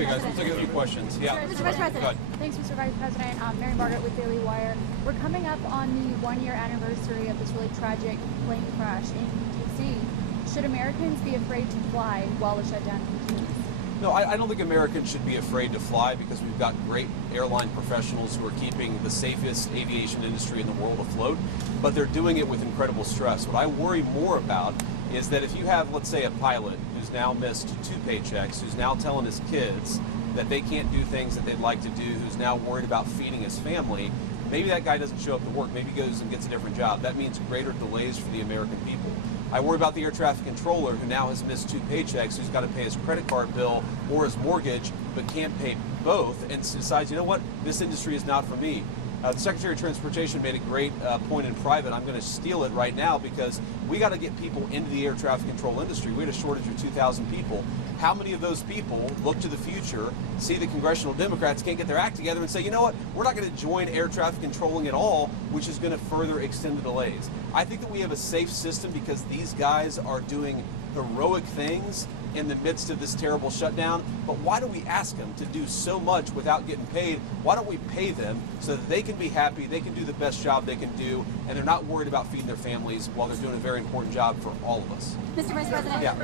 Okay, guys, we'll take a few questions. Yeah. Mr. Vice President. Thanks, Mr. Vice President. Mary Margaret with Daily Wire. We're coming up on the 1-year anniversary of this really tragic plane crash in D.C. Should Americans be afraid to fly while the shutdown continues? No, I don't think Americans should be afraid to fly because we've got great airline professionals who are keeping the safest aviation industry in the world afloat, but they're doing it with incredible stress. What I worry more about is that if you have, let's say, a pilot who's now missed 2 paychecks, who's now telling his kids that they can't do things that they'd like to do, who's now worried about feeding his family, maybe that guy doesn't show up to work, maybe he goes and gets a different job. That means greater delays for the American people. I worry about the air traffic controller who now has missed 2 paychecks, who's got to pay his credit card bill or his mortgage, but can't pay both, and decides, you know what, this industry is not for me. The Secretary of Transportation made a great point in private. I'm going to steal it right now because we got to get people into the air traffic control industry. We had a shortage of 2,000 people. How many of those people look to the future, see the congressional Democrats can't get their act together and say, you know what, we're not going to join air traffic controlling at all, which is going to further extend the delays. I think that we have a safe system because these guys are doing heroic things in the midst of this terrible shutdown. But why do we ask them to do so much without getting paid? Why don't we pay them so that they can be happy, they can do the best job they can do, and they're not worried about feeding their families while they're doing a very important job for all of us? Mr. Vice President. Yeah.